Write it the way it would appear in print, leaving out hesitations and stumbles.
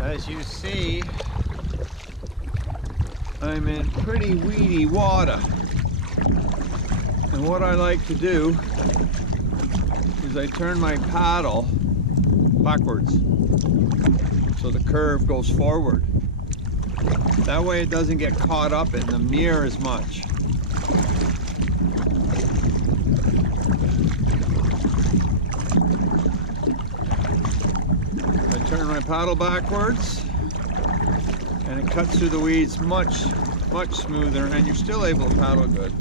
As you see, I'm in pretty weedy water. And what I like to do is I turn my paddle backwards so the curve goes forward. That way it doesn't get caught up in the mirror as much. I turn my paddle backwards and it cuts through the weeds much smoother, and you're still able to paddle good.